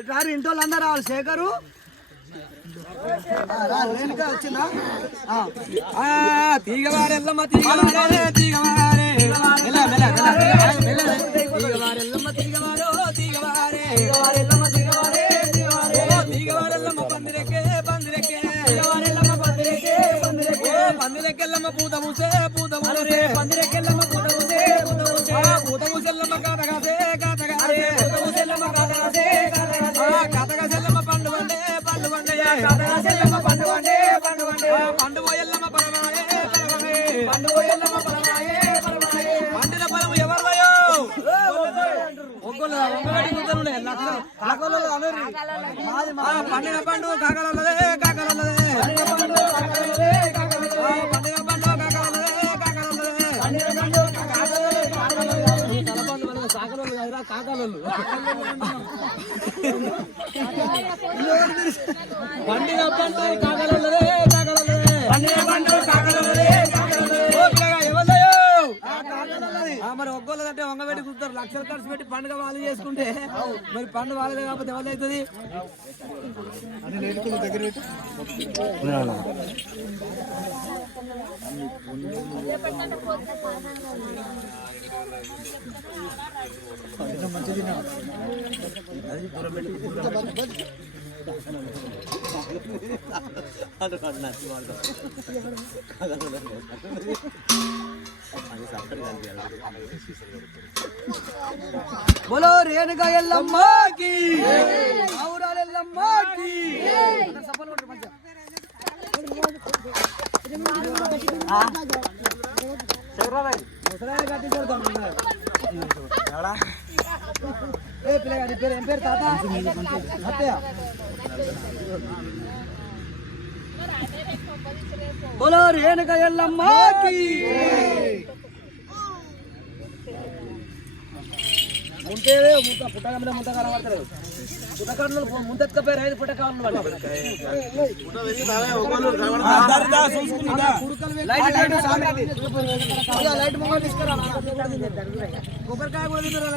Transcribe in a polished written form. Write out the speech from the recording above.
ఇట్లా ఇంటి వాళ్ళు అందరూ రావాలి. శేఖరు రేణుకా వచ్చిందా? తీగవారెల్లమ్మ తీగవారే తీగవారే తీగవారెల్లమ్మ తీగవారో తీగవారే తీగవారెల్లమ్మ తీగవారే తీగవారెల్లమ్మ పందిరెక్కే పందిరెక్కే తీగవారెల్లమ్మ పందిరెక్కే పందిరెక్కే పందిరెక్కెల్లమ్మ పూత మూసే పూత మూసే పందిరెక్కెల్లమ్మ పూత మూసే పూత మూసే పూత మూసెల్లమ్మ కాతగాసే కాతగాసే పూత మూసెల్లమ్మ కాతగాసే కాతగాసే కాతగాసెల్లమ్మ పండు వండే పండు వండే కాతగాసెల్లమ్మ పండు వండే పండు వండే పండు పోయెల్లమ్మ పరమాయే పరమాయే పండు పోయెల్లమ్మ పరమాయే పరమాయే పండిన పరము ఎవరువయో ఒక్కలు ఒక్కడి ముద్దలునే లక్ష కాకలలో అనరు మాది మా పండిన పండు కాకలలదే కాకలలదే పండిన పండు కాకలలదే కాకలలదే పండిన పండు కాకలలదే కాకలలదే పండిన పండు కాకలలదే కాకలలదే తలపండు మన సాకలలు కాదురా కాకలలు పండిన పండు కాకలలదే కాకలలదే పండిన పండు కాకలలదే కాకలలదే ఓపికగా ఎవలయో మరి ఒక్కోళ్ళదంటే వంగబెట్టి కూర్చుంటారు. లక్షలు ఖర్చు పెట్టి పండుగ వాళ్ళు చేసుకుంటే మరి పండుగ వాళ్ళదే కాకపోతే ఎవరైతుంది? बोलो रेणुका एल्लम्मा की औराल एल्लम्मा की सफल वोट मजा सगरा भाई दूसरा गाड़ी जोड़ दो यारा ए पिले गाड़ी पेर एम पेर ताता हत्या बोलो रेणुका एल्लम्मा की ముంటే ముంత పుట్టగా మీద ముంత కనబడతారు. పుట్టకాడలో ముంతెత్తుకపోయారు. 5 పుట్టకాడలు లైట్ మొబైల్ తీసుకురా. కొబ్బరికాయ కూడా తిన్నారు.